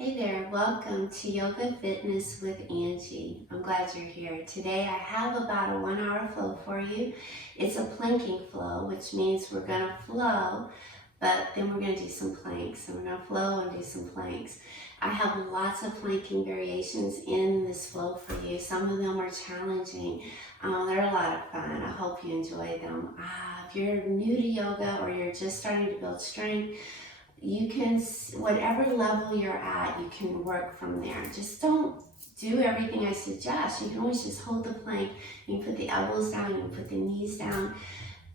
Hey there, welcome to Yoga Fitness with Angie. I'm glad you're here. Today I have about a 1 hour flow for you. It's a planking flow, which means we're gonna flow, but then we're gonna do some planks. And we're gonna flow and do some planks. I have lots of planking variations in this flow for you. Some of them are challenging. They're a lot of fun. I hope you enjoy them. If you're new to yoga or you're just starting to build strength, you can, whatever level you're at, you can work from there. Just don't do everything I suggest. You can always just hold the plank. You can put the elbows down, you can put the knees down.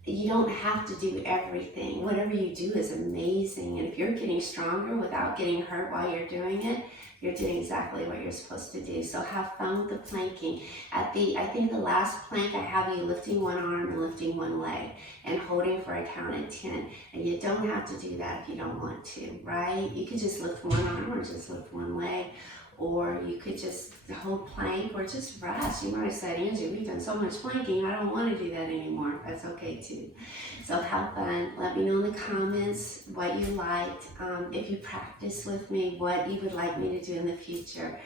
You don't have to do everything. Whatever you do is amazing. And if you're getting stronger without getting hurt while you're doing it, you're doing exactly what you're supposed to do. So have fun with the planking. I think the last plank I have you lifting one arm and lifting one leg and holding for a count of 10. And you don't have to do that if you don't want to, right? You could just lift one arm or just lift one leg. Or you could just hold plank or just rest. You might have said, Angie, we've done so much planking, I don't want to do that anymore. That's okay too. So have fun. Let me know in the comments what you liked. If you practice with me, what you would like me to do in the future.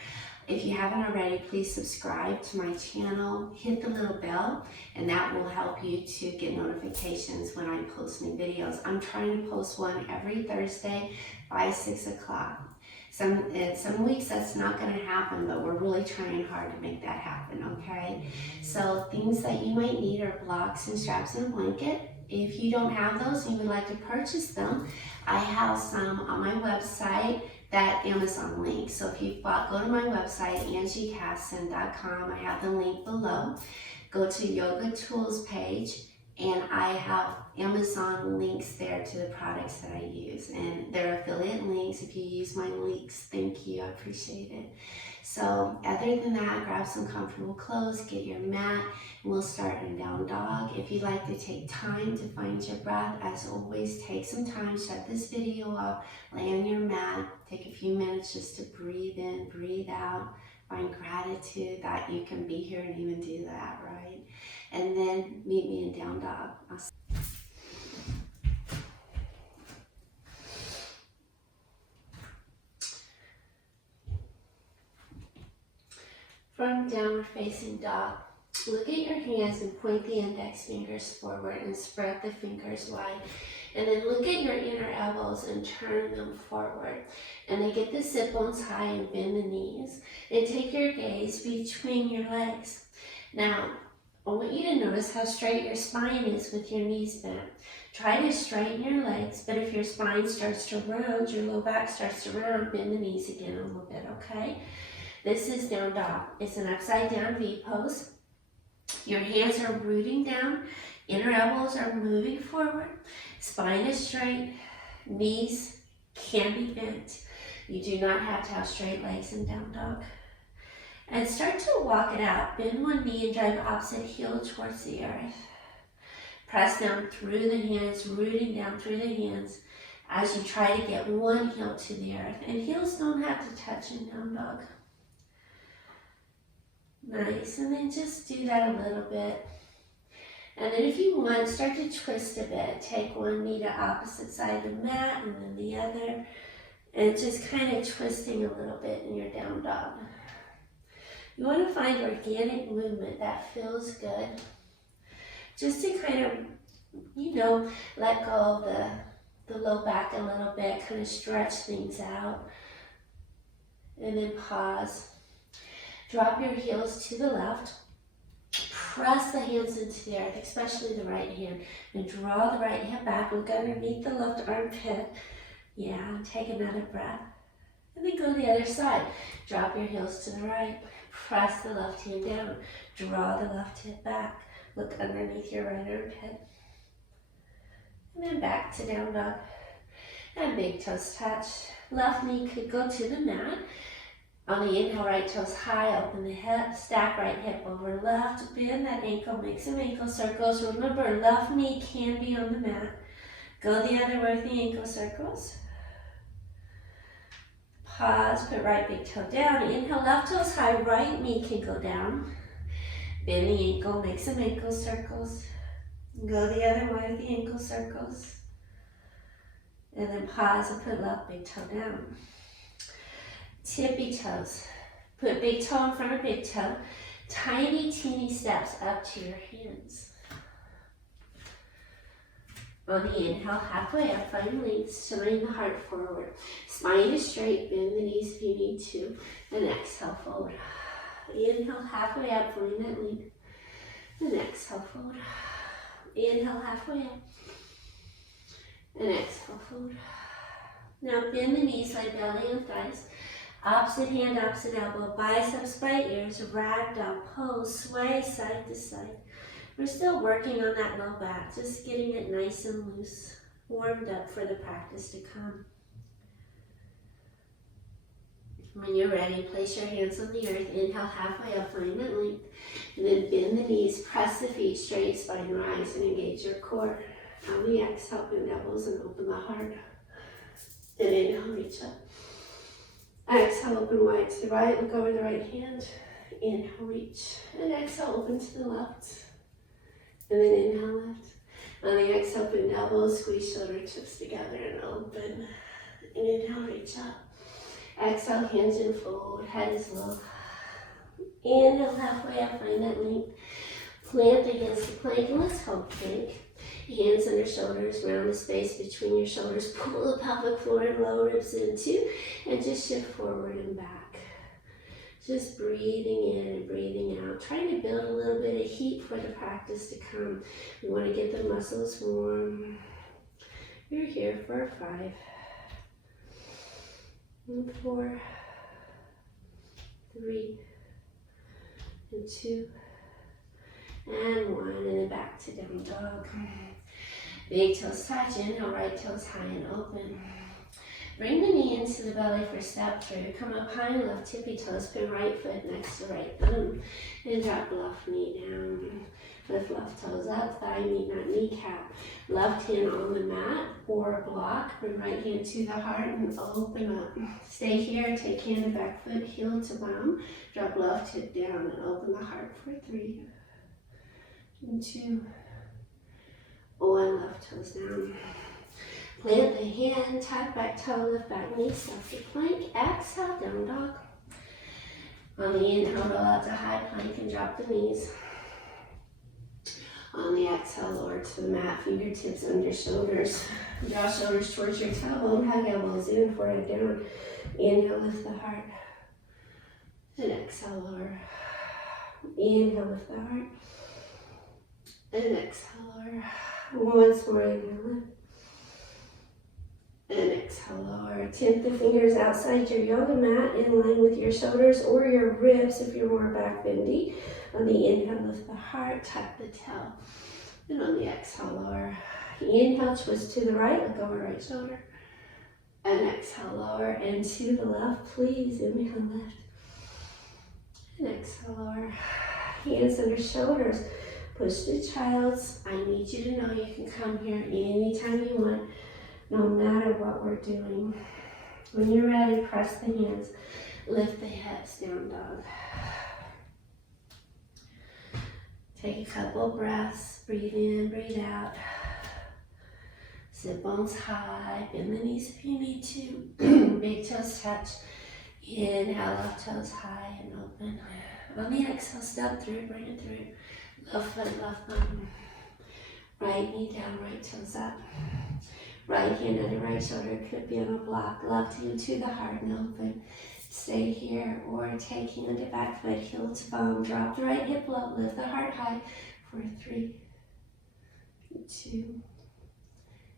If you haven't already, please subscribe to my channel, hit the little bell, and that will help you to get notifications when I post new videos. I'm trying to post one every Thursday by 6 o'clock. Some weeks that's not going to happen, but we're really trying hard to make that happen, okay? So things that you might need are blocks and straps and a blanket. If you don't have those and you would like to purchase them, I have some on my website, that Amazon link. So if you go to my website, angeecasson.com, I have the link below. Go to Yoga Tools page, and I have Amazon links there to the products that I use. And they're affiliate links. If you use my links, thank you, I appreciate it. So other than that, grab some comfortable clothes, get your mat, and we'll start in down dog. If you'd like to take time to find your breath, as always, take some time, shut this video off, lay on your mat, take a few minutes just to breathe in, breathe out, find gratitude that you can be here and even do that, right? And then meet me in down dog. From downward facing dog, look at your hands and point the index fingers forward and spread the fingers wide. And then look at your inner elbows and turn them forward. And then get the sit bones high and bend the knees. And take your gaze between your legs. Now, I want you to notice how straight your spine is with your knees bent. Try to straighten your legs, but if your spine starts to round, your low back starts to round, bend the knees again a little bit, okay? This is down dog. It's an upside down V pose. Your hands are rooting down, inner elbows are moving forward, spine is straight, knees can be bent. You do not have to have straight legs in down dog. And start to walk it out. Bend one knee and drive opposite heel towards the earth. Press down through the hands, rooting down through the hands as you try to get one heel to the earth. And heels don't have to touch in down dog. Nice, and then just do that a little bit. And then if you want, start to twist a bit. Take one knee to opposite side of the mat and then the other. And just kind of twisting a little bit in your down dog. You want to find organic movement that feels good. Just to kind of, let go of the low back a little bit, kind of stretch things out. And then pause. Drop your heels to the left. Press the hands into the earth, especially the right hand. And draw the right hand back. Look underneath the left armpit. Yeah, take another breath. And then go to the other side. Drop your heels to the right. Press the left hand down. Draw the left hip back. Look underneath your right armpit. And then back to down dog. And big toes touch. Left knee could go to the mat. On the inhale, right toes high, open the hip, stack right hip over left, bend that ankle, make some ankle circles. Remember, left knee can be on the mat. Go the other way with the ankle circles. Pause, put right big toe down. Inhale, left toes high, right knee can go down. Bend the ankle, make some ankle circles. Go the other way with the ankle circles. And then pause and put left big toe down. tippy toes. Put big toe in front of big toe. Tiny, teeny steps up to your hands. On the inhale, halfway up, find length, showing the heart forward. Spine is straight, bend the knees if you need to. And exhale, fold. Inhale, halfway up, find that length. And exhale, fold. Inhale, halfway up. And exhale, fold. Now bend the knees like belly and thighs. Opposite hand, opposite elbow, biceps by ears, ragdoll pose, sway side to side. We're still working on that low back, just getting it nice and loose, warmed up for the practice to come. When you're ready, place your hands on the earth. Inhale, halfway up, find that length. And then bend the knees, press the feet straight, spine rise, and engage your core. On the exhale, bend elbows and open the heart. And inhale, reach up. Exhale, open wide to the right, look over the right hand. Inhale, reach. And exhale, open to the left. And then inhale, left. On the exhale, bend elbows, squeeze shoulder tips together and open. And inhale, reach up. Exhale, hands in fold, head is low. Inhale, halfway up, find that length. Plant against the plank, and let's hold plank. Hands under shoulders, round the space between your shoulders. Pull the pelvic floor and lower ribs into, and just shift forward and back. Just breathing in and breathing out. Trying to build a little bit of heat for the practice to come. We want to get the muscles warm. You're here for 5, and 4, 3, and 2, and 1, and then back to down dog. Big toes touch, inhale, right toes high and open. Bring the knee into the belly for step through. Come up high and left, tippy toes, pin right foot next to right thumb. And drop left knee down. Lift left toes up, thigh meet, not kneecap. Left hand on the mat or block. Bring right hand to the heart and open up. Stay here, take hand to back foot, heel to bum. Drop left hip down and open the heart for 3, and 2, 1, left toes down. Plant the hand, tap back toe, lift back knee, step to plank. Exhale, down dog. On the inhale, roll out to high plank and drop the knees. On the exhale, lower to the mat, fingertips under shoulders. Draw shoulders towards your tailbone, hug elbows in, forehead down. Inhale, lift the heart. And exhale, lower. Inhale, lift the heart. And exhale, lower. Once more, inhale, lift. And exhale, lower. Tip the fingers outside your yoga mat in line with your shoulders or your ribs if you're more back bendy. On the inhale, lift the heart, tuck the tail. And on the exhale, lower. Inhale, twist to the right, look over right shoulder. And exhale, lower. And to the left, please. Inhale, lift. And exhale, lower. Hands under shoulders. Push to child's. I need you to know you can come here anytime you want, no matter what we're doing. When you're ready, press the hands. Lift the hips, down dog. Take a couple breaths. Breathe in, breathe out. Sit bones high. Bend the knees if you need to. Big toes touch. Inhale, left toes high and open. On the exhale, step through, bring it through. Left foot, left thumb. Right knee down, right toes up. Right hand under right shoulder, could be on a block. Left hand to the heart and open. Stay here or take hand to back foot, heel to bum. Drop the right hip low, lift the heart high for 3, 2,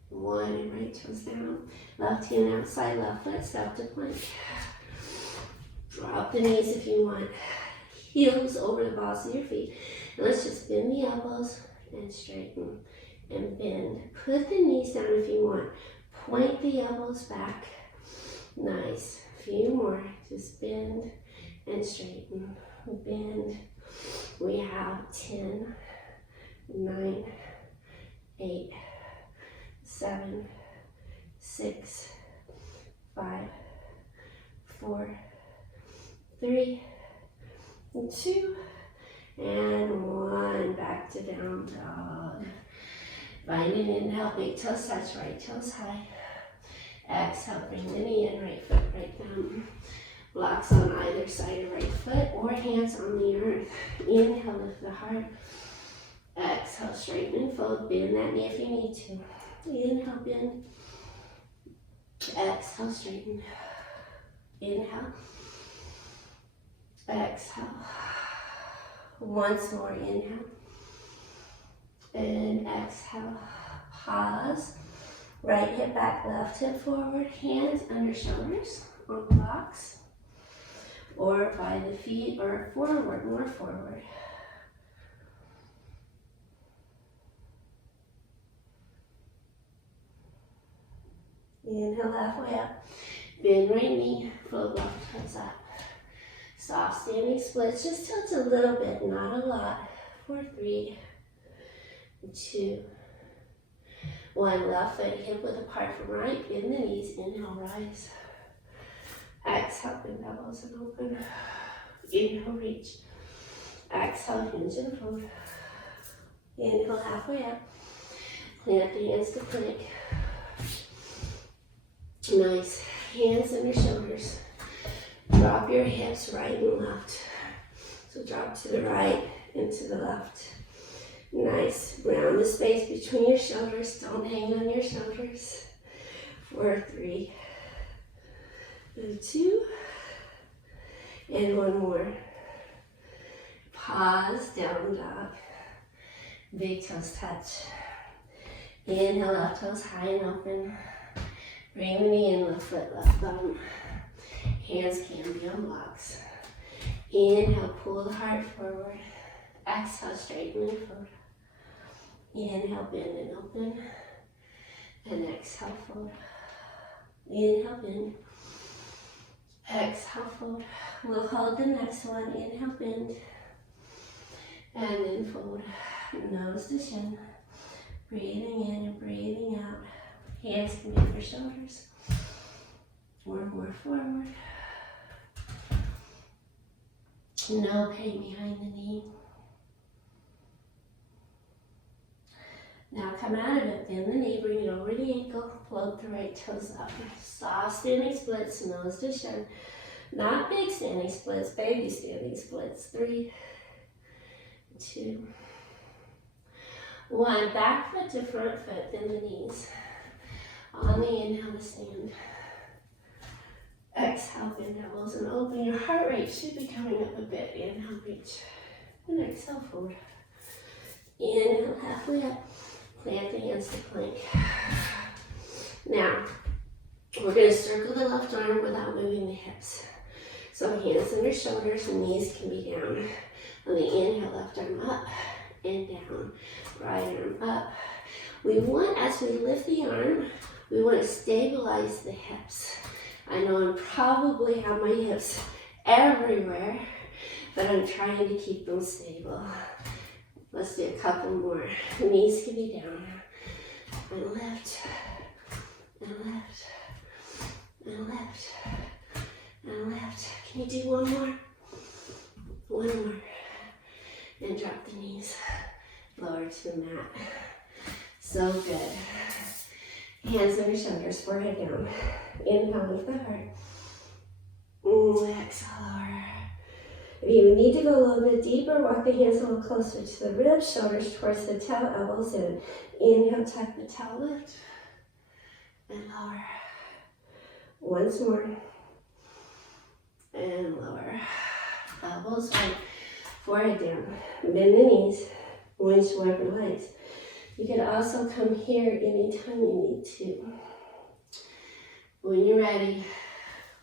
1, and right toes down. Left hand outside, left foot, step to plank. Drop the knees if you want. Heels over the balls of your feet. And let's just bend the elbows and straighten and bend. Put the knees down if you want. Point the elbows back. Nice. Few more. Just bend and straighten. Bend. We have 10, 9, 8, 7, 6, 5, 4, 3, 2, and 1. Back to down dog. Find an inhale, big toes touch, right toes high. Exhale, bring the knee in, right foot, right thumb. Block blocks on either side of right foot or hands on the earth. Inhale, lift the heart. Exhale, straighten and fold. Bend that knee if you need to. Inhale, bend. Exhale, straighten. Inhale. Exhale. Once more, inhale. And exhale. Pause. Right hip back, left hip forward. Hands under shoulders on blocks. Or by the feet, or forward, more forward. Inhale, halfway up. Bend right knee, float left toes up. Soft standing splits, just tilt a little bit, not a lot. For 3, 2, 1. Left foot hip width apart from right. Bend the knees. Inhale, rise. Exhale, bend elbows and open. Inhale, reach. Exhale, hinge and fold. Inhale, halfway up. Plant the hands to plank. Nice. Hands under shoulders. Drop your hips right and left. So drop to the right and to the left. Nice. Round the space between your shoulders. Don't hang on your shoulders. For 3, 2, and 1 more. Pause, down dog. Big toes touch. Inhale, left toes high and open. Bring the knee in, left foot, left thumb. Hands can be on blocks. Inhale, pull the heart forward. Exhale, straighten and fold. Inhale, bend and open. And exhale, fold. Inhale, bend. Exhale, fold. We'll hold the next one. Inhale, bend. And then fold. Nose to chin. Breathing in and breathing out. Hands can be for shoulders. Or more forward. No pain behind the knee. Now come out of it, bend the knee, bring it over the ankle, float the right toes up. Soft standing splits, nose to shin. Not big standing splits, baby standing splits. 3, 2, 1. Back foot to front foot, bend the knees. On the inhale to stand. Exhale, bend elbows and open. Your heart rate should be coming up a bit. Inhale, reach. And exhale, forward. Inhale, halfway up. Plant the hands to plank. Now, we're going to circle the left arm without moving the hips. So hands under shoulders, knees can be down. On the inhale, left arm up and down. Right arm up. We want, as we lift the arm, we want to stabilize the hips. I know I probably have my hips everywhere, but I'm trying to keep them stable. Let's do a couple more. Knees can be down. And lift. And lift. And lift. And lift. Can you do one more? One more. And drop the knees. Lower to the mat. So good. Hands under shoulders, forehead down. Inhale, lift the heart. Exhale, lower. If you need to go a little bit deeper, walk the hands a little closer to the ribs, shoulders towards the toe, elbows in. Inhale, tuck the toe, lift, and lower. Once more. And lower. Elbows right, forehead down. Bend the knees, windshield your legs. You can also come here anytime you need to. When you're ready,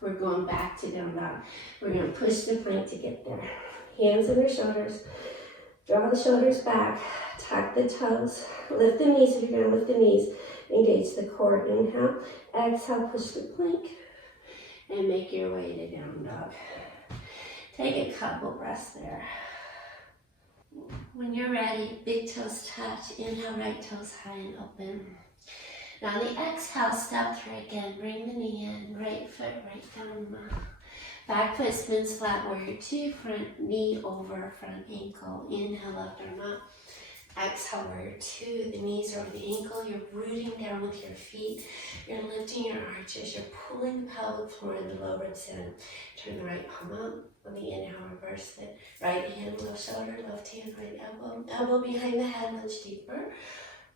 we're going back to down dog. We're going to push the plank to get there. Hands under shoulders. Draw the shoulders back. Tuck the toes. Lift the knees if you're going to lift the knees. Engage the core. Inhale. Exhale, push the plank. And make your way to down dog. Take a couple breaths there. When you're ready, big toes touch. Inhale, right toes high and open. Now on the exhale, step through again. Bring the knee in, right foot right down. Back foot spins flat, warrior 2, front knee over front ankle. Inhale, left arm up. Exhale, warrior two. The knees are over the ankle. You're rooting down with your feet. You're lifting your arches. You're pulling the pelvic floor and the low ribs in. Turn the right palm up. On the inhale, reverse it. Right hand, left shoulder, left hand, right elbow. Elbow behind the head, lunge deeper.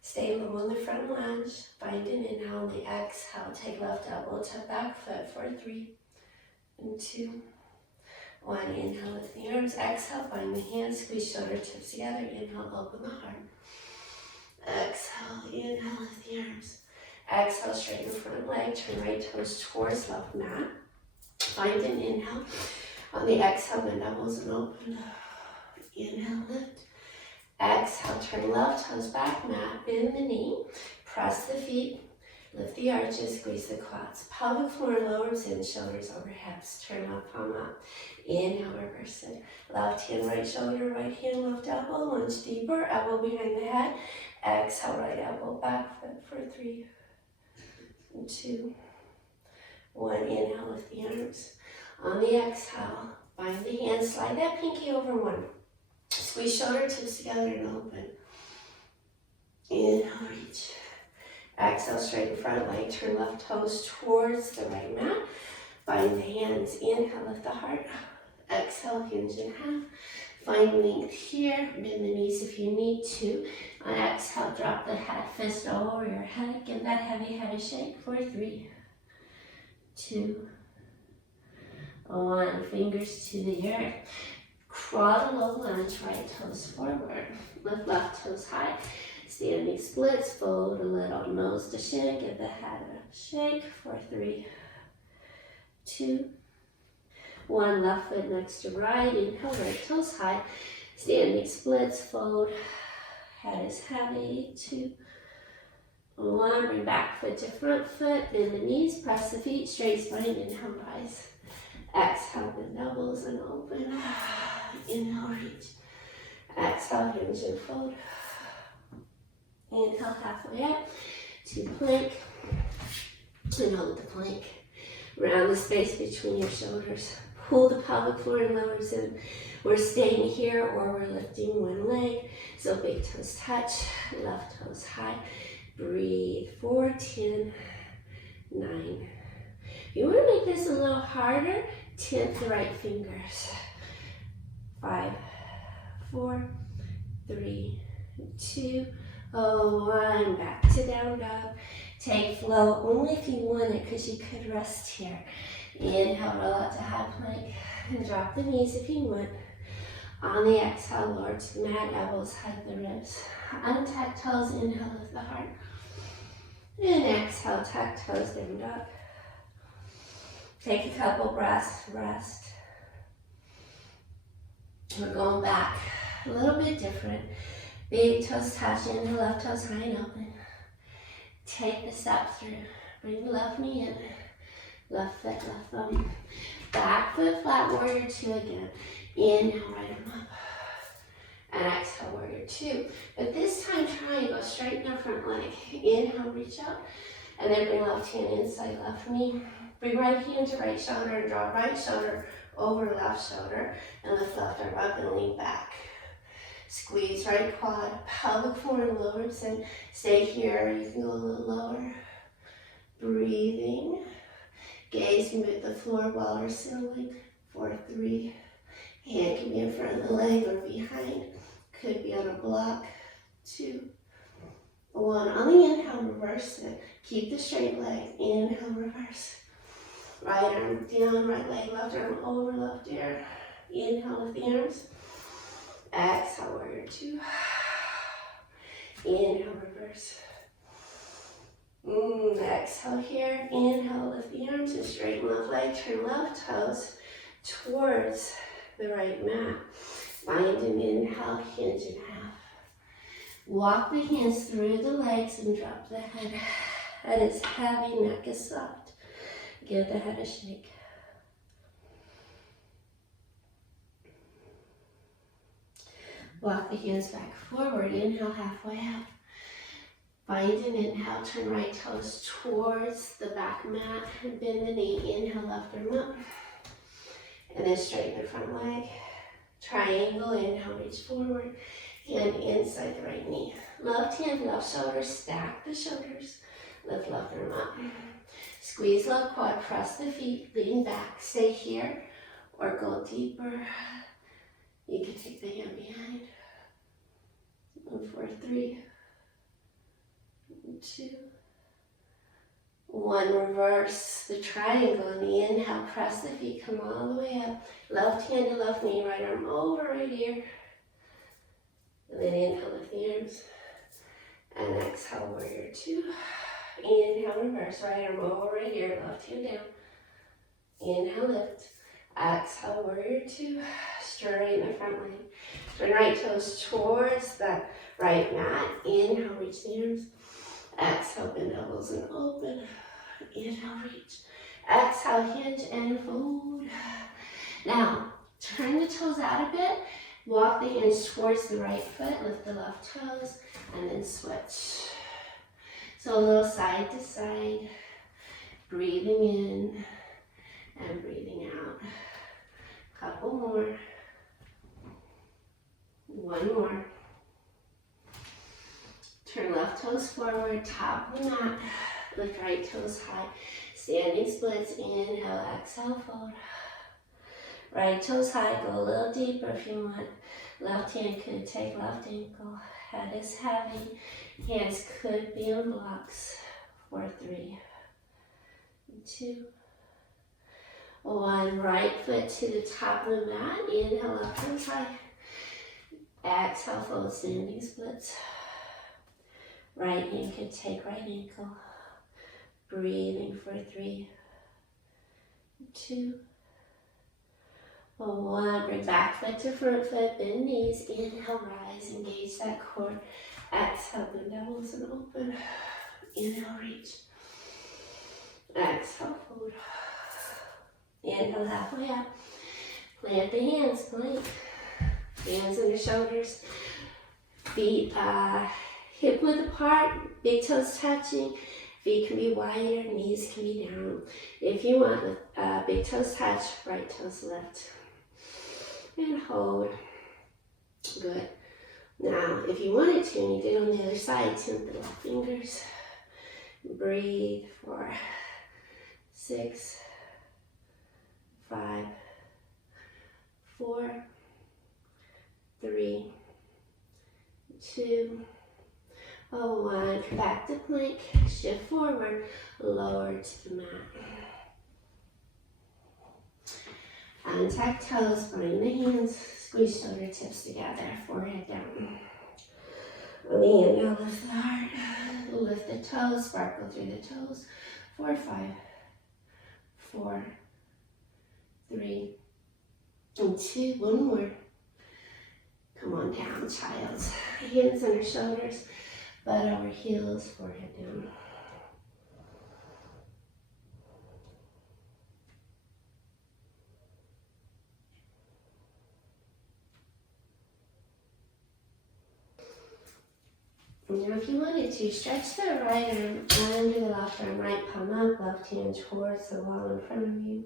Stay low on the front lunge. Find an inhale. On the exhale, take left elbow to back foot for 3 and 2. 1, inhale, lift the arms. Exhale, find the hands. Squeeze shoulder tips together. Inhale, open the heart. Exhale, inhale, lift the arms. Exhale, straighten the front leg. Turn right toes towards left mat. Find an inhale. On the exhale, bend elbows and open. Inhale, lift. Exhale, turn left toes back mat. Bend the knee. Press the feet. Lift the arches, squeeze the quads. Pelvic floor, low ribs in, shoulders over hips. Turn left palm up. Inhale, reverse it. Left hand, right shoulder, right hand, left elbow. Lunge deeper, elbow behind the head. Exhale, right elbow, back foot for 3 and 2. 1, inhale, lift the arms. On the exhale, find the hands, slide that pinky over one. Squeeze shoulder tips together and open. Inhale, reach. Exhale, straighten front leg, turn left toes towards the right mat. Find the hands, inhale, lift the heart. Exhale, hinge in half. Find length here, bend the knees if you need to. On exhale, drop the head, fist over your head. Give that heavy head a shake for 3, 2, 1. Fingers to the earth. Crawl to low lunge, right toes forward. Lift left toes high. Standing splits, fold a little, nose to shin, give the head a shake for 3, 2, 1. Left foot next to right, inhale, right toes high. Standing splits, fold, head is heavy, 2, 1. Bring back foot to front foot, bend the knees, press the feet, straight spine, inhale, rise. Exhale, bend elbows and open. Inhale, reach. Exhale, hinge and fold. Inhale, halfway up to plank, and hold the plank. Round the space between your shoulders. Pull the pelvic floor and lowers in. We're staying here or we're lifting one leg. So big toes touch, left toes high. Breathe for 10, 9. You want to make this a little harder, tip the right fingers. 5, 4, 3, 2, 1. Back to down dog. Take flow only if you want it, because you could rest here. Inhale, roll out to high plank and drop the knees if you want. On the exhale, lower to the mat, elbows hug the ribs. Untuck toes, inhale, lift the heart. And exhale, tuck toes, down dog. Take a couple breaths, rest. We're going back, a little bit different. Big toes touch, inhale, left toes high and open. Take the step through. Bring the left knee in. Left foot, left thumb. Back foot flat, warrior two again. Inhale, right arm up. And exhale, warrior two. But this time, triangle, straighten the front leg. Inhale, reach out. And then bring left hand inside left knee. Bring right hand to right shoulder and draw right shoulder over left shoulder. And lift left arm up and lean back. Squeeze right quad, pelvic floor and low ribs in. Stay here, you can go a little lower. Breathing. Gaze move the floor, wall or ceiling. 4, 3. Hand can be in front of the leg or behind. Could be on a block. 2, 1. On the inhale, reverse it. Keep the straight leg. Inhale, reverse. Right arm down, right leg, left arm over, left ear. Inhale, lift the arms. Exhale, warrior two. Inhale, reverse. Exhale here. Inhale, lift the arms and straighten left leg. Turn left toes towards the right mat. Find an inhale, hinge in half. Walk the hands through the legs and drop the head. Head is heavy, neck is soft. Give the head a shake. Walk the hands back forward. Inhale, halfway up. Find an inhale, turn right toes towards the back mat. Bend the knee. Inhale, left arm up. And then straighten the front leg. Triangle, inhale, reach forward. Hand inside the right knee. Left hand, left shoulder, stack the shoulders. Lift left arm up. Squeeze left quad, press the feet, lean back. Stay here or go deeper. You can take the hand behind. 1, 4, 3, 2, 1. Reverse the triangle. In the inhale, press the feet, come all the way up. Left hand to left knee, right arm over right ear. And then inhale, lift the arms. And exhale, warrior 2. Inhale, reverse, right arm over right ear, left hand down. Inhale, lift. Exhale, warrior 2. Straighten the front leg. Turn right toes towards the right mat. Inhale, reach the arms. Exhale, bend elbows and open. Inhale, reach. Exhale, hinge and fold. Now, turn the toes out a bit. Walk the hands towards the right foot. Lift the left toes and then switch. So a little side to side. Breathing in and breathing out. Couple more. 1 more. Turn left toes forward, top of the mat. Lift right toes high. Standing splits. Inhale, exhale, fold. Right toes high. Go a little deeper if you want. Left hand could take left ankle. Head is heavy. Hands could be on blocks. 4, 3, 2, 1. Right foot to the top of the mat. Inhale, left arm high. Exhale, fold, standing splits. Right hand could take right ankle. Breathing for 3, 2, 1. Bring back foot to front foot, bend knees. Inhale, rise, engage that core. Exhale, bend elbows and open. Inhale, reach. Exhale, fold. Inhale, halfway up. Plant the hands, plank. Hands under shoulders. Feet hip width apart, big toes touching. Feet can be wider, knees can be down. If you want, with big toes touch, right toes lift. And hold. Good. Now, if you wanted to, and you did on the other side, tip the left fingers. Breathe for 6, 5, 4, 3, 2, 1. Come back to plank. Shift forward. Lower to the mat. Untuck toes. Bring the hands. Squeeze shoulder tips together. Forehead down. On the inhale, lift the heart. Lift the toes. Sparkle through the toes. 4, 5, 4, 3, and 2. 1 more. Come on down, child. Hands under shoulders, butt over heels, forehead down. Now if you wanted to, stretch the right arm under the left arm, right palm up, left hand towards the wall in front of you.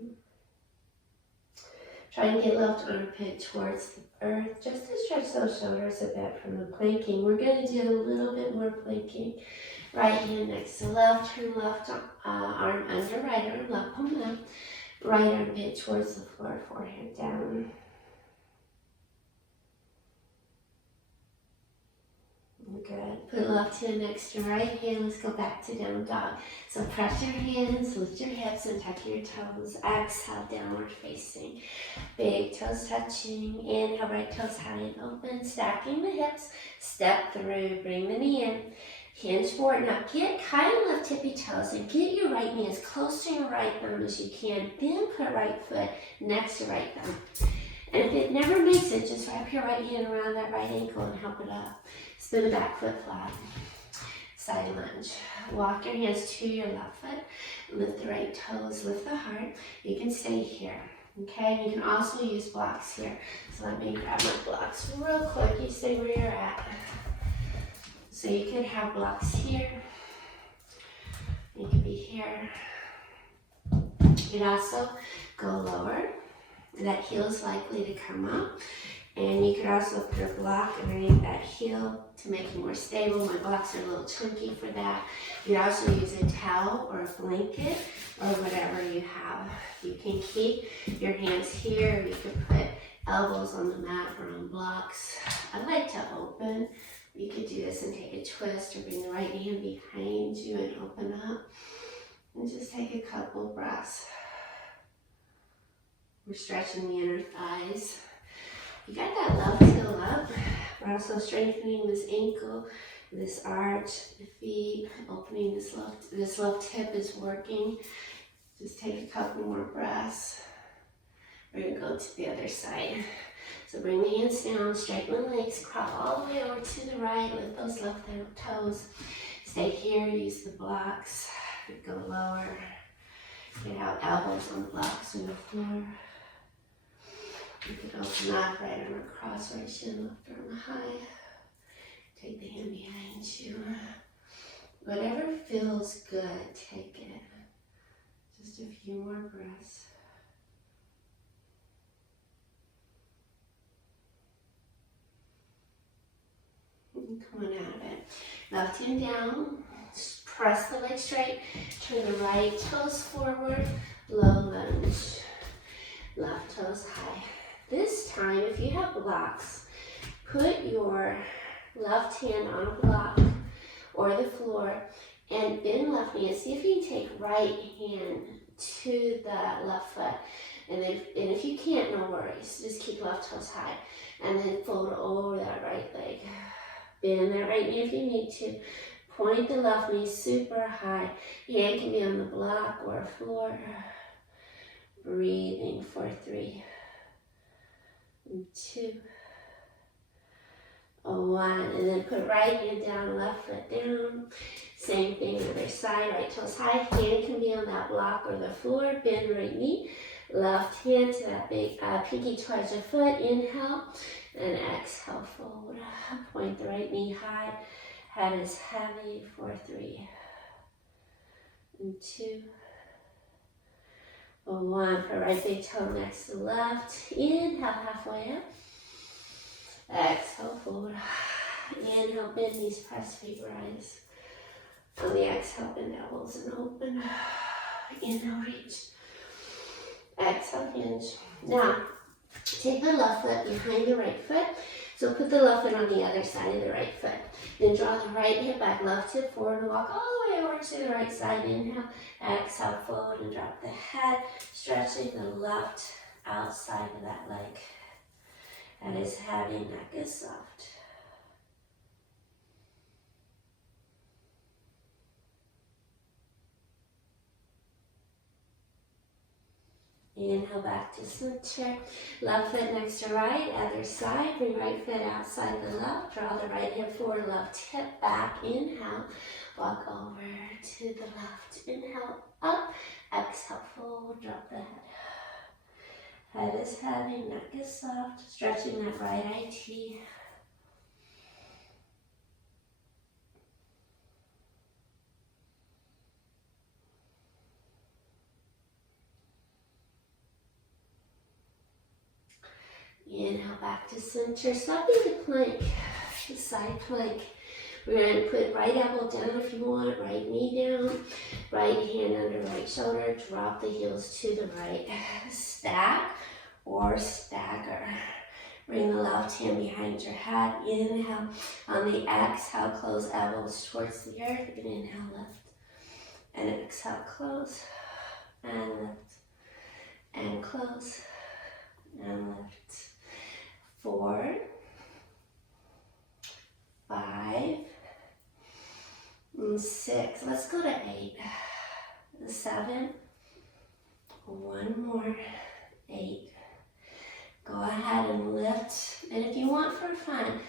Try and get left armpit towards the earth, just to stretch those shoulders a bit from the planking. We're going to do a little bit more planking. Right hand next to left, turn left arm under right arm, left palm up. Right armpit towards the floor, forehead down. Good. Put left hand next to right hand. Let's go back to down dog. So press your hands, lift your hips, and tuck your toes. Exhale, downward facing. Big toes touching. Inhale, right toes high and open. Stacking the hips. Step through. Bring the knee in. Hinge forward. Now get kind of lift tippy toes and get your right knee as close to your right thumb as you can. Then put right foot next to right thumb. And if it never makes it, just wrap your right hand around that right ankle and help it up. Spin the back foot flat. Side lunge. Walk your hands to your left foot. Lift the right toes, lift the heart. You can stay here. Okay, you can also use blocks here. So let me grab my blocks real quick. You stay where you're at. So you could have blocks here. You could be here. You could also go lower. That heel is likely to come up. And you could also put a block underneath that heel to make it more stable. My blocks are a little chunky for that. You could also use a towel or a blanket or whatever you have. You can keep your hands here. You could put elbows on the mat or on blocks. I like to open. You could do this and take a twist or bring the right hand behind you and open up. And just take a couple breaths. We're stretching the inner thighs. You got that left heel up. We're also strengthening this ankle, this arch, the feet, opening this left hip is working. Just take a couple more breaths. We're gonna go to the other side. So bring the hands down, straighten the legs, crawl all the way over to the right, lift those left toes. Stay here, use the blocks, go lower. Get out elbows on the blocks or the floor. You could open up, right arm across, right shin, left arm high. Take the hand behind you. Whatever feels good, take it. Just a few more breaths. And come on out of it. Left hand down, press the leg straight, turn the right toes forward, low lunge. Left toes high. This time, if you have blocks, put your left hand on a block or the floor and bend left knee and see if you can take right hand to the left foot. And if you can't, no worries. Just keep left toes high. And then fold over that right leg. Bend that right knee if you need to. Point the left knee super high. Hand can be on the block or floor. Breathing for 3, 2, 1. And then put right hand down, left foot down. Same thing, other side, right toes high. Hand can be on that block or the floor. Bend right knee. Left hand to that big pinky towards the foot. Inhale and exhale, fold. Point the right knee high. Head is heavy for 3, 2, 1. Put right big toe next to left. Inhale, halfway up. Exhale, forward. Inhale, bend knees, press feet, rise. On the exhale, bend elbows and open. Inhale, reach. Exhale, hinge. Now, take the left foot behind the right foot. So put the left foot on the other side of the right foot. Then draw the right hip back, left hip forward, and walk all the way over to the right side. Inhale, exhale, forward, and drop the head, stretching the left outside of that leg. That is heavy, neck is soft. Inhale back to center. Left foot next to right, other side. Bring right foot outside the left. Draw the right hip forward, left hip back. Inhale. Walk over to the left. Inhale, up. Exhale, forward. Drop the head. Head is heavy, neck is soft. Stretching that right IT. Inhale back to center, stopping the plank, the side plank. We're going to put right elbow down if you want, right knee down, right hand under right shoulder, drop the heels to the right. Stack or stagger. Bring the left hand behind your head. Inhale. On the exhale, close elbows towards the earth. And inhale, lift. And exhale, close. And lift. And close. And lift. 4, 5, 6. Let's go to 8. 7. One more. 8. Go ahead and lift. And if you want for fun,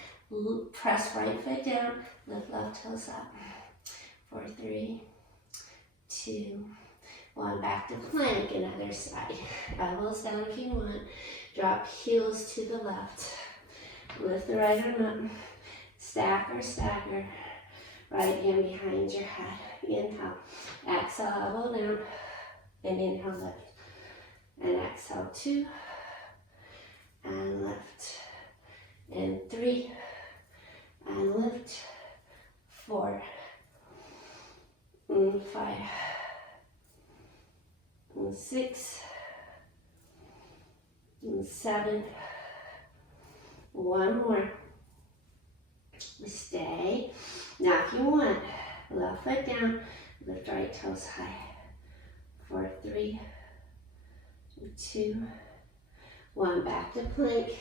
press right foot down, lift left toes up. 4, 3, 2, 1. Back to plank, another side. Elbows down if you want. Drop heels to the left. Lift the right arm up. Stack or stagger. Right hand behind your head. Inhale. Exhale, elbow down. And inhale, lift. And exhale, 2. And lift. and 3, and lift, 4, and 5, and 6, and 7, one more, stay. Now if you want, left foot down, lift right toes high, 4, 3, 2, 1, back to plank,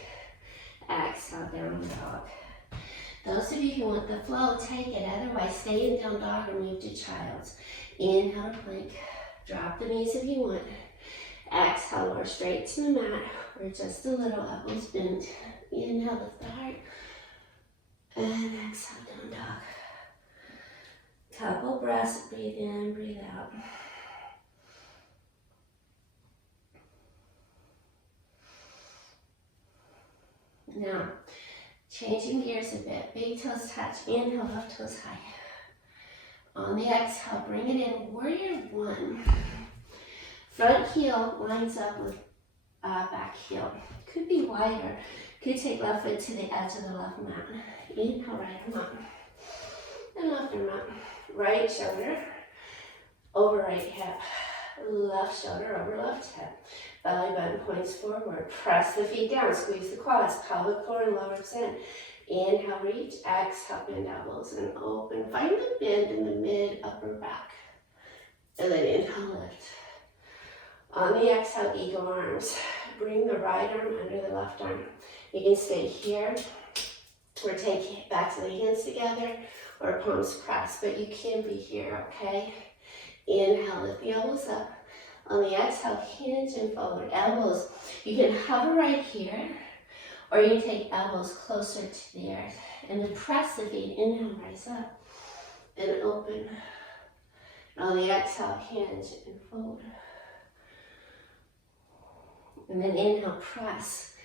exhale, down dog. Those of you who want the flow, take it, otherwise stay in down dog or move to child's. Inhale to plank, drop the knees if you want, exhale, lower straight to the mat, or just a little, elbows bent. Inhale, lift the heart, and exhale, down dog. Couple breaths, breathe in, breathe out. Now, changing gears a bit, big toes touch, inhale, left toes high. On the exhale, bring it in, warrior 1. Front heel lines up with back heel. Could be wider, could take left foot to the edge of the left mat. Inhale, right arm up, and left arm up. Right shoulder over right hip, left shoulder over left hip. Belly button points forward. Press the feet down, squeeze the quads, pelvic floor and lower in. Inhale, reach, exhale, bend elbows and open. Find the bend in the mid upper back. And then inhale, lift. On the exhale, eagle arms. Bring the right arm under the left arm. You can stay here or take back to the hands together or palms pressed, but you can be here, okay? Inhale, lift the elbows up. On the exhale, hinge and forward. Elbows, you can hover right here, or you can take elbows closer to the earth. And then press the feet, inhale, rise up, and open. And on the exhale, hinge and fold. And then inhale, press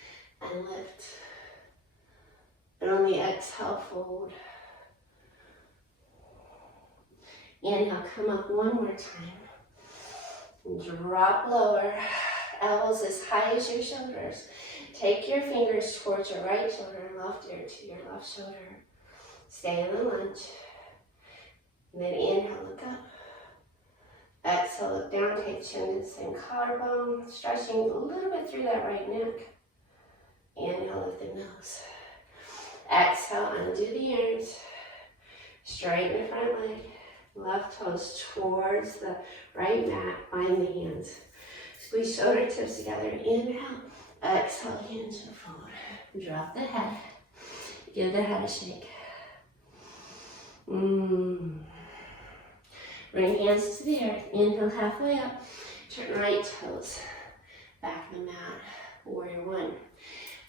and lift. And on the exhale, fold. Inhale, come up one more time. Drop lower, elbows as high as your shoulders. Take your fingers towards your right shoulder and left ear to your left shoulder. Stay in the lunge. And then inhale, look up. Exhale, look down, take chin to the same collarbone, stretching a little bit through that right neck. Inhale, lift the nose. Exhale, undo the arms. Straighten the front leg. Left toes towards the right mat, bind the hands. Squeeze shoulder tips together, inhale, exhale, hinge and fold. Drop the head, give the head a shake. Bring hands to the earth, inhale halfway up, turn right toes, back of the mat, warrior 1.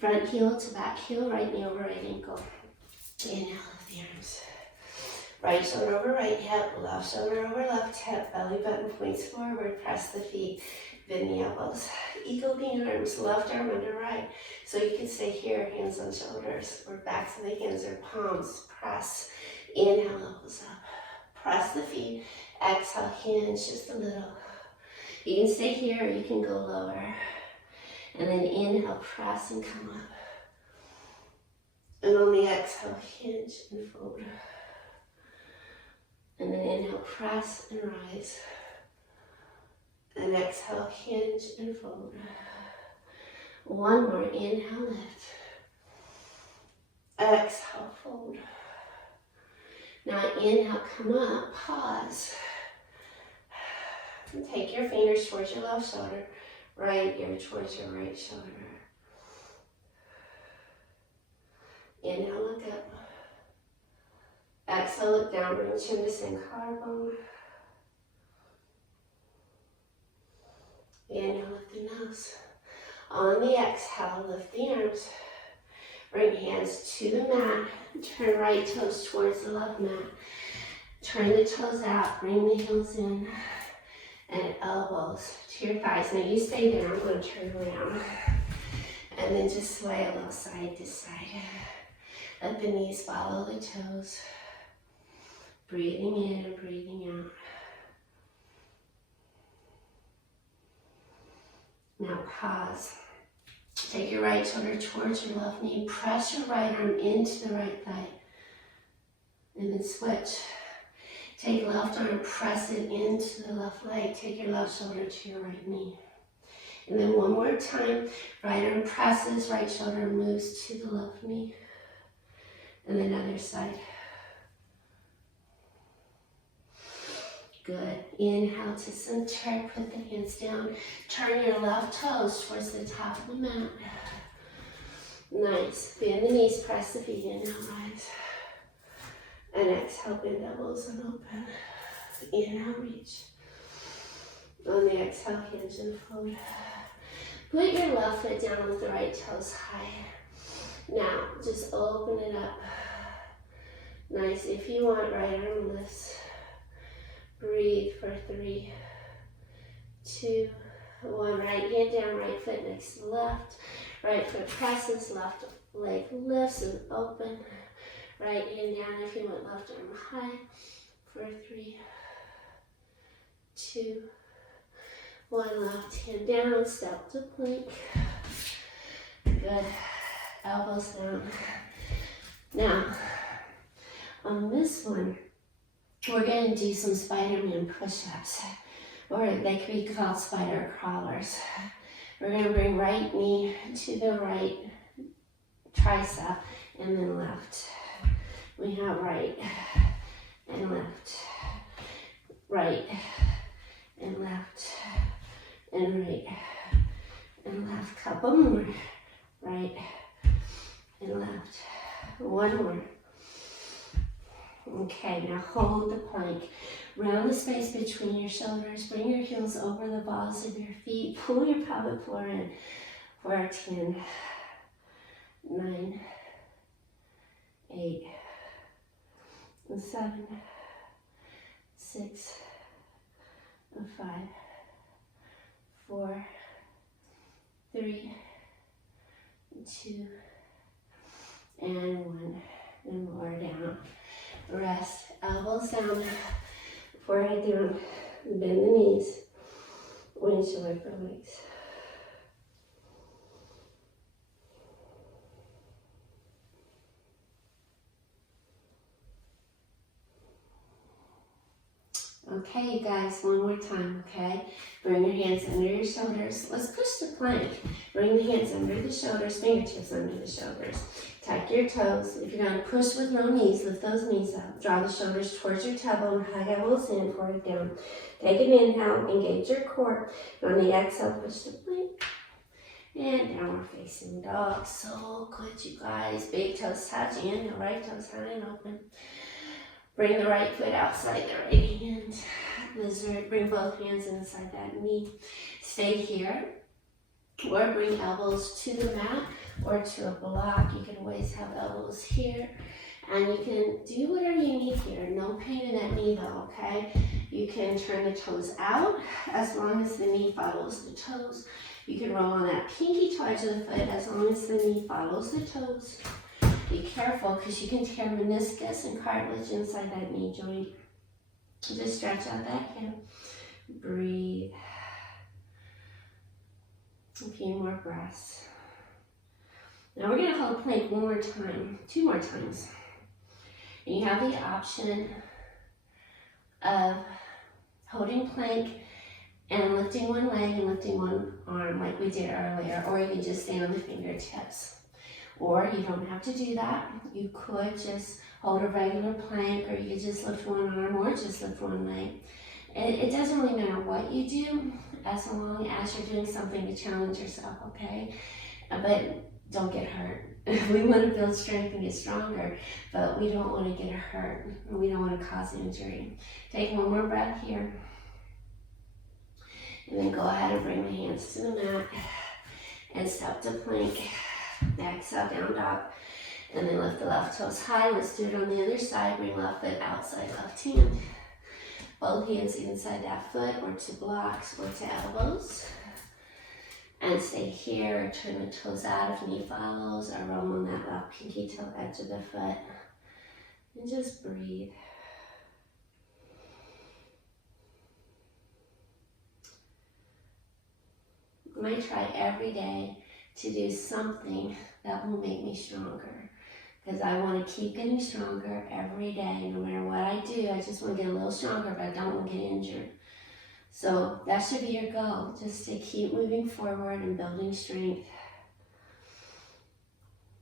Front heel to back heel, right knee over right ankle. Inhale, lift the arms. Right shoulder over right hip, left shoulder over left hip, belly button points forward, press the feet, bend the elbows. Eagle the arms, left arm under right. So you can stay here, hands on shoulders, or back to the hands or palms, press. Inhale, elbows up. Press the feet, exhale, hinge just a little. You can stay here or you can go lower. And then inhale, press and come up. And on the exhale, hinge and fold. And then inhale, press and rise. And exhale, hinge and fold. One more, inhale, lift. Exhale, fold. Now inhale, come up, pause. And take your fingers towards your left shoulder, right ear towards your right shoulder. Inhale, look up. Exhale, look down, bring chin to same collarbone. Inhale, lift the nose. On the exhale, lift the arms. Bring hands to the mat. Turn right toes towards the left mat. Turn the toes out, bring the heels in. And elbows to your thighs. Now you stay there, I'm going to turn around. And then just sway a little side to side. Let the knees follow the toes. Breathing in and breathing out. Now pause. Take your right shoulder towards your left knee. Press your right arm into the right thigh. And then switch. Take left arm, press it into the left leg. Take your left shoulder to your right knee. And then one more time, right arm presses, right shoulder moves to the left knee. And then other side. Good. Inhale to center, put the hands down. Turn your left toes towards the top of the mat. Nice. Bend the knees, press the feet in, now rise. And exhale, bend elbows and open. Inhale, reach. On the exhale, hinge and fold. Put your left foot down with the right toes high. Now, just open it up. Nice. If you want, right arm lifts. Breathe for 3, 2, 1. Right hand down, right foot next to the left. Right foot presses, left leg lifts and open. Right hand down if you want, left arm high. For 3, 2, 1. Left hand down, step to plank. Good. Elbows down. Now, on this one, we're going to do some Spider-Man push-ups, or they could be called spider crawlers. We're going to bring right knee to the right tricep and then left. We have right and left, right and left, and right and left. Couple more. Right and left. One more. Okay, now hold the plank. Round the space between your shoulders. Bring your heels over the balls of your feet. Pull your pelvic floor in for 10, 9, 8, 7, 6, 5, 4, 3, 2, and 1. And lower down. Rest. Elbows down. Forehead down. Bend the knees. Windshield for legs. Okay, you guys, one more time, okay? Bring your hands under your shoulders. Let's push the plank. Bring the hands under the shoulders, fingertips under the shoulders. Tuck your toes. If you're going to push with no knees, lift those knees up. Draw the shoulders towards your tailbone. Hug elbows in, forehead down. Take an inhale, engage your core. And on the exhale, push the plank. And downward facing dog. So good, you guys. Big toes touch. Inhale, right toes high and open. Bring the right foot outside the right hand. Lizard. Bring both hands inside that knee. Stay here. Or bring elbows to the mat or to a block. You can always have elbows here. And you can do whatever you need here. No pain in that knee though, okay? You can turn the toes out as long as the knee follows the toes. You can roll on that pinky toe edge of the foot as long as the knee follows the toes. Be careful because you can tear meniscus and cartilage inside that knee joint. Just stretch out that hip. Breathe. A few more breaths. Now we're going to hold plank one more time, 2 more times. And you have the option of holding plank and lifting one leg and lifting one arm like we did earlier, or you can just stay on the fingertips. Or you don't have to do that. You could just hold a regular plank, or you could just lift one arm or just lift one leg. It doesn't really matter what you do as long as you're doing something to challenge yourself, okay? But don't get hurt. We want to build strength and get stronger, but we don't want to get hurt. We don't want to cause injury. Take one more breath here. And then go ahead and bring the hands to the mat and step to plank. Exhale, down dog. And then lift the left toes high. Let's do it on the other side. Bring left foot outside left hand. Both hands inside that foot or to blocks or to elbows. And stay here. Turn the toes out if knee follows, or roll on that left pinky toe edge of the foot. And just breathe. You might try every day to do something that will make me stronger. Because I want to keep getting stronger every day. No matter what I do, I just want to get a little stronger, but I don't want to get injured. So that should be your goal, just to keep moving forward and building strength.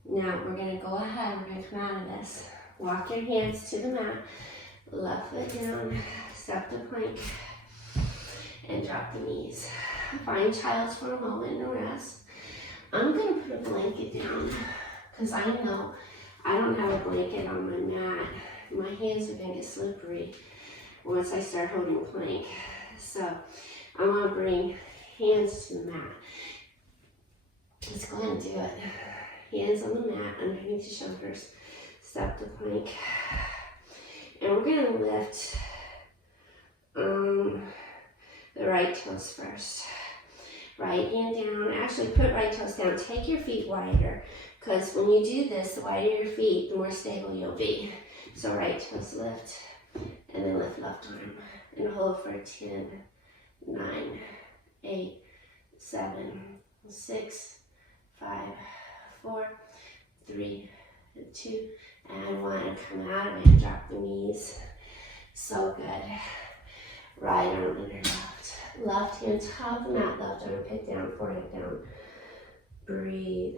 Now we're going to go ahead, we're going to come out of this. Walk your hands to the mat, left foot down, step the plank, and drop the knees. Find child's for a moment and rest. I'm going to put a blanket down because I know I don't have a blanket on my mat. My hands are going to get slippery once I start holding plank. So I want to bring hands to the mat. Let's go ahead and do it. Hands on the mat, underneath your shoulders. Step the plank. And we're going to lift the right toes first. Right hand down. Actually, put right toes down. Take your feet wider. Because when you do this, the wider your feet, the more stable you'll be. So right toes lift. And then lift left arm. And hold for 10, 9, 8, 7, 6, 5, 4, 3, 2, and 1. Come out of it and drop the knees. So good. Right arm under left. Left hand top of the mat, left arm pit down, forehead down. Breathe.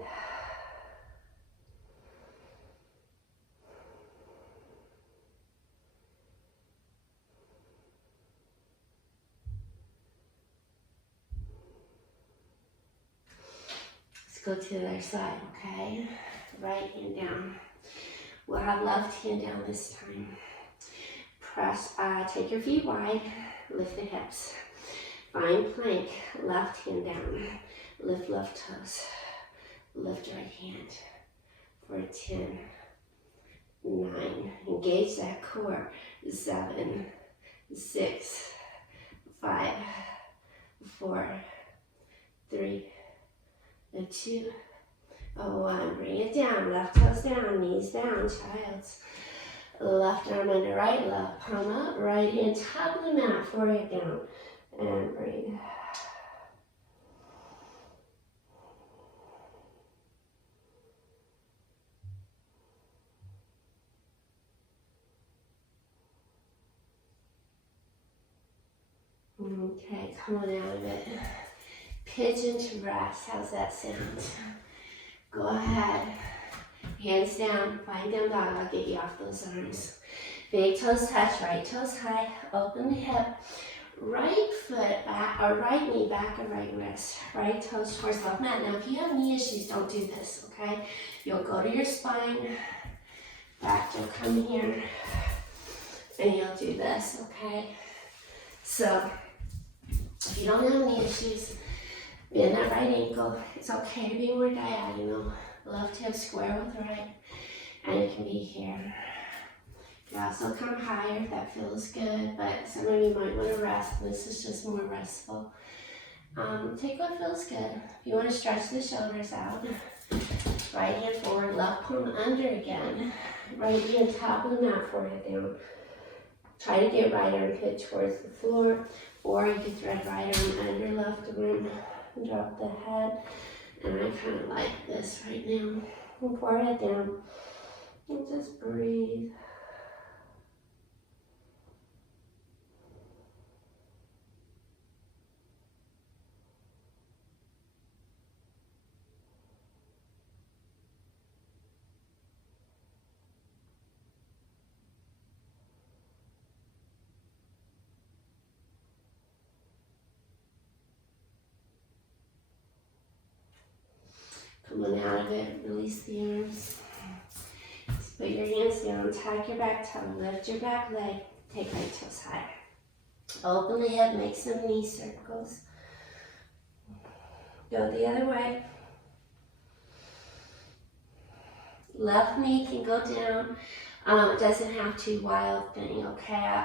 Go to the other side, okay? Right hand down. We'll have left hand down this time. Press, take your feet wide, lift the hips. Find plank, left hand down. Lift left toes. Lift right hand for 10, 9. Engage that core. 7, 6, 5, 4, 3, 2, 1. Bring it down. Left toes down, knees down, child's. Left arm under right, left palm up, right hand top of the mat, forehead down, and breathe. Okay, coming out of it. Pigeon to rest. How's that sound? Go ahead. Hands down. Find down dog. I'll get you off those arms. Big toes touch. Right toes high. Open the hip. Right foot back, or right knee back of right wrist. Right toes towards left mat. Now, if you have knee issues, don't do this, okay? You'll go to your spine. Back. You'll come here. And you'll do this, okay? So, if you don't have knee issues, bend that right ankle. It's okay to be more diagonal. Left hip square with right. And you can be here. You also come higher if that feels good, but some of you might want to rest. This is just more restful. Take what feels good. If you want to stretch the shoulders out, right hand forward, left palm under again. Right hand top of the mat, forehead down. Try to get right armpit towards the floor, or you can thread right arm under left arm. Drop the head, and I kind of like this right now. And forehead down, and just breathe. Coming out of it, release the arms. Just put your hands down, tag your back toe, lift your back leg, take right toes high. Open the hip, make some knee circles. Go the other way. Left knee can go down. It doesn't have to wild thing, okay?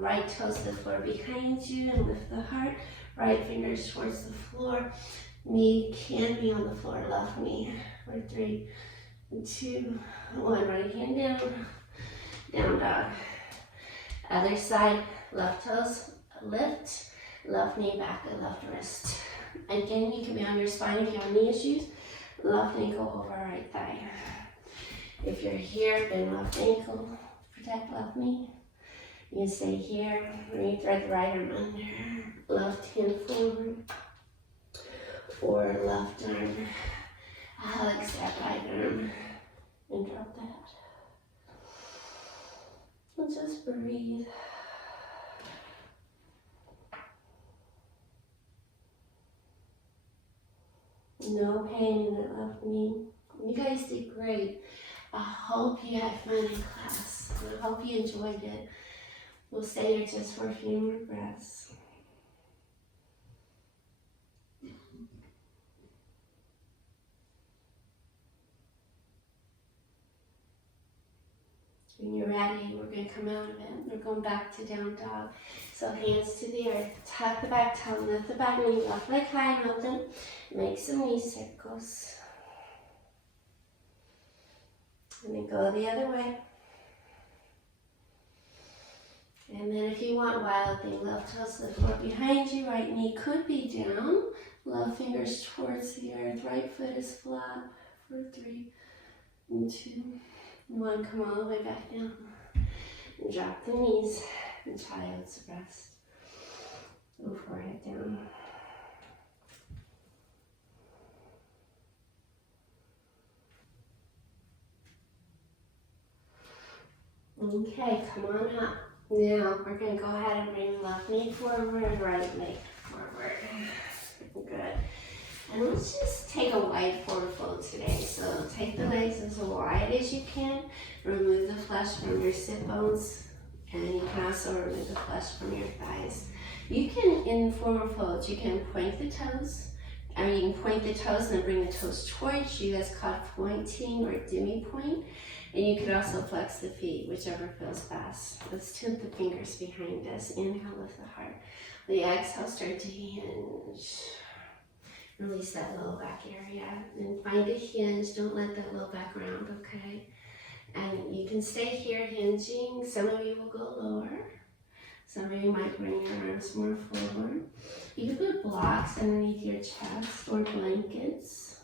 Right toes to the floor behind you and lift the heart. Right fingers towards the floor. Knee can be on the floor, left knee. For 3, 2, 1. Right hand down. Down dog. Other side, left toes lift. Left knee back and left wrist. Again, you can be on your spine if you have knee issues. Left ankle over right thigh. If you're here, bend left ankle, protect left knee. You can stay here, or you thread the right arm under, left hand forward, or left arm, hug that right arm, and drop that. And just breathe. No pain in that left knee. You guys did great. I hope you had fun in class. I hope you enjoyed it. We'll stay here just for a few more breaths. When you're ready, we're going to come out of it. We're going back to down dog. So hands to the earth. Tuck the back toe, lift the back knee, left leg high and open. Make some knee circles. And then go the other way. And then if you want wild thing, left toes to the floor behind you, right knee could be down. Left fingers towards the earth, right foot is flat for 3 and 2 and 1. Come all the way back down. And drop the knees and child's rest. Go forehead down. Okay, come on up. Now we're going to go ahead and bring left knee forward, right leg forward. Good. And let's just take a wide forward fold today. So take the legs as wide as you can. Remove the flesh from your sit bones. And you can also remove the flesh from your thighs. You can, in forward fold, you can point the toes. I mean, you can point the toes and then bring the toes towards you. That's called pointing or demi point. And you could also flex the feet, whichever feels best. Let's tip the fingers behind us. Inhale, lift the heart. The exhale, start to hinge. Release that low back area. And find a hinge. Don't let that low back round, okay? And you can stay here hinging. Some of you will go lower. Some of you might bring your arms more forward. You can put blocks underneath your chest or blankets.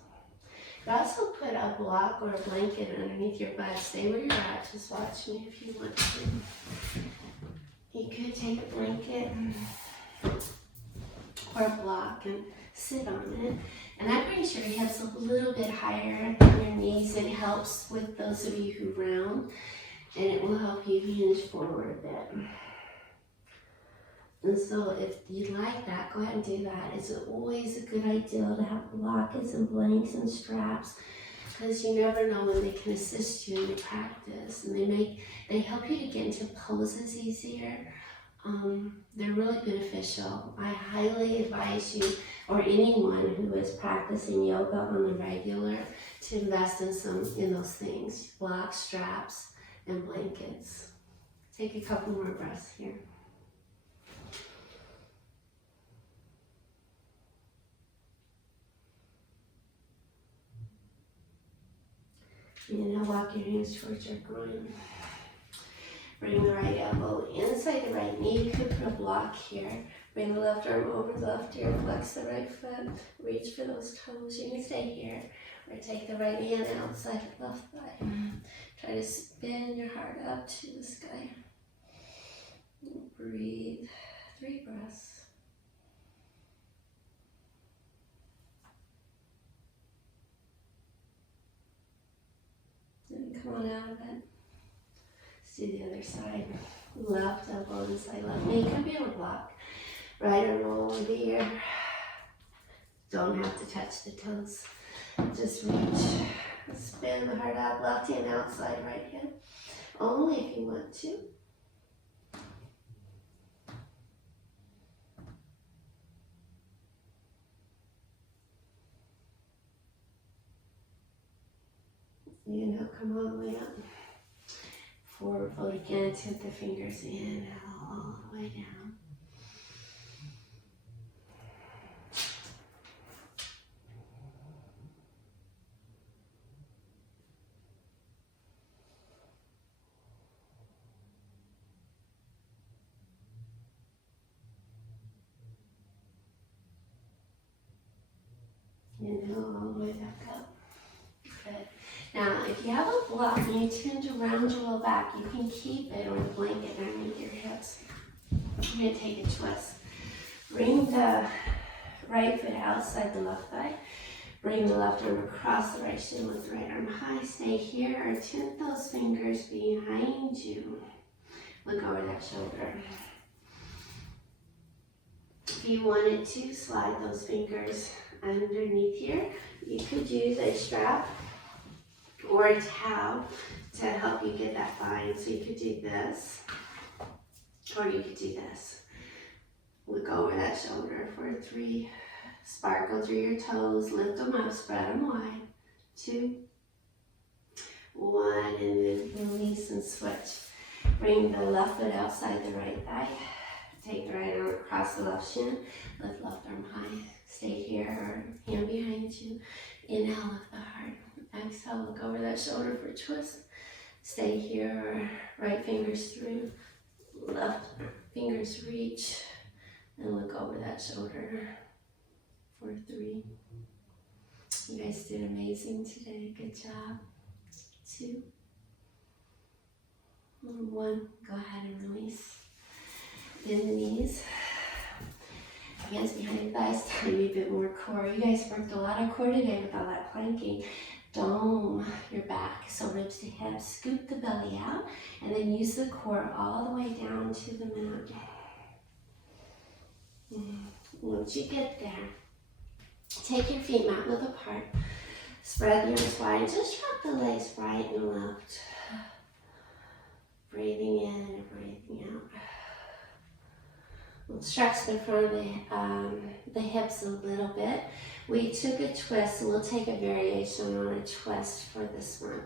You also put a block or a blanket underneath your butt. Stay where you're at. Just watch me if you want to. You could take a blanket or a block and sit on it. And I'm pretty sure your hips a little bit higher than your knees. It helps with those of you who round. And it will help you hinge forward a bit. And so if you like that, go ahead and do that. It's always a good idea to have blockets and blanks and straps, because you never know when they can assist you in your practice. And they help you to get into poses easier. They're really beneficial. I highly advise you, or anyone who is practicing yoga on the regular, to invest in those things. Blocks, straps, and blankets. Take a couple more breaths here. And now walk your hands towards your groin. Bring the right elbow inside the right knee. You could put a block here. Bring the left arm over the left ear. Flex the right foot. Reach for those toes. You can stay here. Or take the right hand outside the left thigh. Try to spin your heart up to the sky. Breathe. 3 breaths. Come on out of it. Let's do the other side. Left elbow inside left knee. Could be on a block. Right arm over the ear. Don't have to touch the toes. Just reach. Spin the heart out. Left hand outside right hand. Only if you want to. Inhale, come all the way up. Forward fold again, tip the fingers in, all the way down. Inhale all the way back up. fit. Now, if you have a block and you tend to round your low back, you can keep it or the blanket underneath your hips. I'm going to take a twist. Bring the right foot outside the left thigh. Bring the left arm across the right shin with the right arm high. Stay here or tip those fingers behind you. Look over that shoulder. If you wanted to slide those fingers underneath here, you could use a strap or a towel to help you get that fine. So you could do this, or you could do this. Look over that shoulder for 3. Sparkle through your toes, lift them up, spread them wide. 2, 1, and then release and switch. Bring the left foot outside the right thigh. Take the right arm across the left shin. Lift left arm high. Stay here or hand behind you. Inhale, lift the heart. Exhale, look over that shoulder for a twist. Stay here or right fingers through. Left fingers reach. And look over that shoulder for 3. You guys did amazing today. Good job. 2, 1. Go ahead and release. Bend the knees. Hands behind the thighs. Tiny bit more core. You guys worked a lot of core today with all that planking. Dome your back. So ribs to hips. Scoop the belly out. And then use the core all the way down to the mat. Once you get there, take your feet mat width apart. Spread the arms wide. Just drop the legs right and left. Breathing in and breathing out. We'll stretch the front of the hips a little bit. We took a twist, and we'll take a variation on a twist for this one.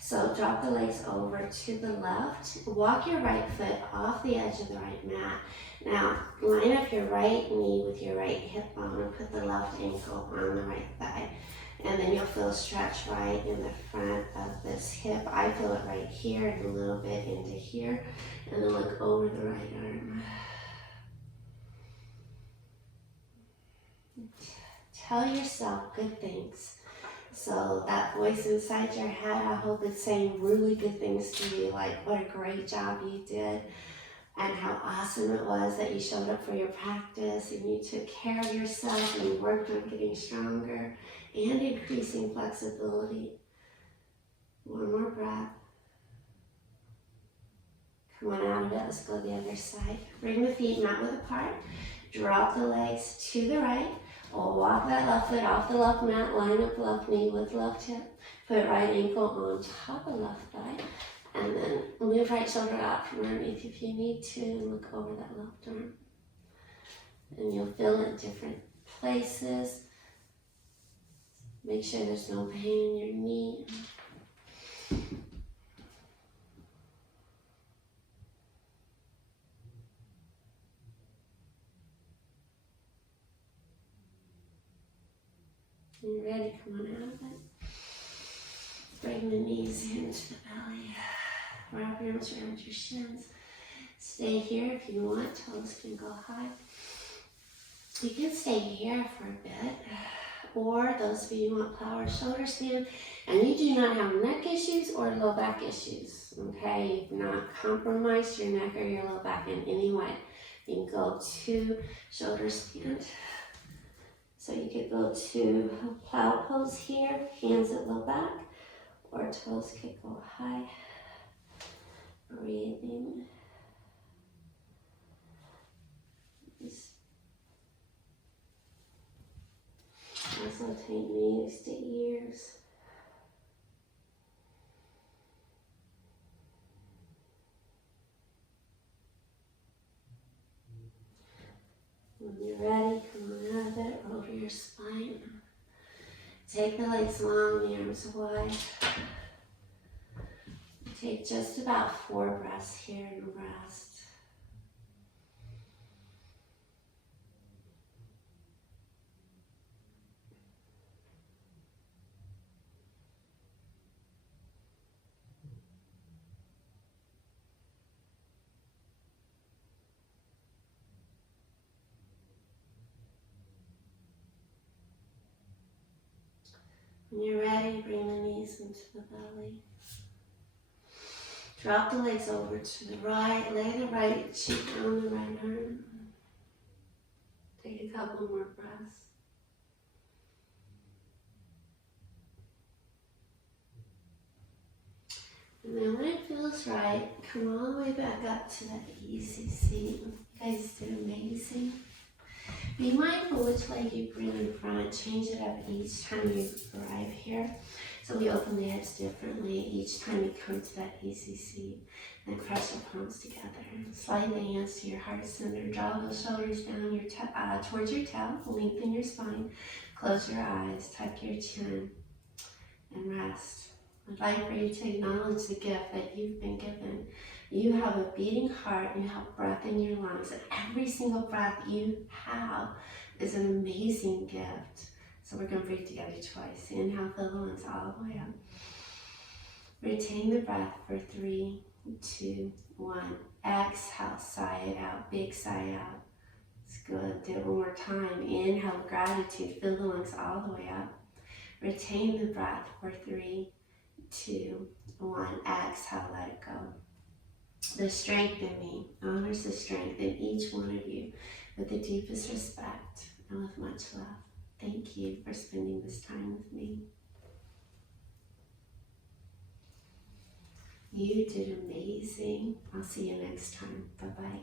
So drop the legs over to the left. Walk your right foot off the edge of the right mat. Now, line up your right knee with your right hip bone and put the left ankle on the right thigh. And then you'll feel a stretch right in the front of this hip. I feel it right here and a little bit into here. And then look over the right arm. Tell yourself good things. So that voice inside your head, I hope it's saying really good things to you, like what a great job you did and how awesome it was that you showed up for your practice and you took care of yourself and you worked on getting stronger and increasing flexibility. One more breath. Come on out of it. Let's go to the other side. Bring the feet mat width apart. Drop the legs to the right. Or walk that left foot off the left mat. Line up left knee with left hip. Put right ankle on top of left thigh. And then move right shoulder out from underneath if you need to. Look over that left arm. And you'll feel it in different places. Make sure there's no pain in your knee. When you're ready, come on out of it. Bring the knees into the belly. Wrap your arms around your shins. Stay here if you want. Toes can go high. You can stay here for a bit. Or those of you who want power shoulder stand and you do not have neck issues or low back issues. Okay, you've not compromised your neck or your low back in any way. You can go to shoulder stand. So you could go to plow pose here, hands at low back, or toes could go high. Breathing. Also take knees to ears. When you're ready, come on out of it, over your spine. Take the legs long, the arms wide. Take just about 4 breaths here and rest. When you're ready, bring the knees into the belly. Drop the legs over to the right. Lay the right cheek on the right arm. Take a couple more breaths. And then when it feels right, come all the way back up to that easy seat. You guys did amazing. Be mindful which leg you bring in front. Change it up each time you arrive here. So we open the hips differently each time you come to that easy seat. Then press your palms together. Slide the hands to your heart center. Draw those shoulders down towards your tail. Lengthen your spine. Close your eyes. Tuck your chin. And rest. I'd like for you to acknowledge the gift that you've been given. You have a beating heart, you have breath in your lungs, and every single breath you have is an amazing gift. So we're going to breathe together twice. Inhale, fill the lungs all the way up. Retain the breath for 3, 2, 1. Exhale, sigh it out, big sigh out. It's good. Do it one more time. Inhale, gratitude, fill the lungs all the way up. Retain the breath for 3, 2, 1. Exhale, let it go. The strength in me honors the strength in each one of you with the deepest respect and with much love. Thank you for spending this time with me. You did amazing. I'll see you next time. Bye-bye.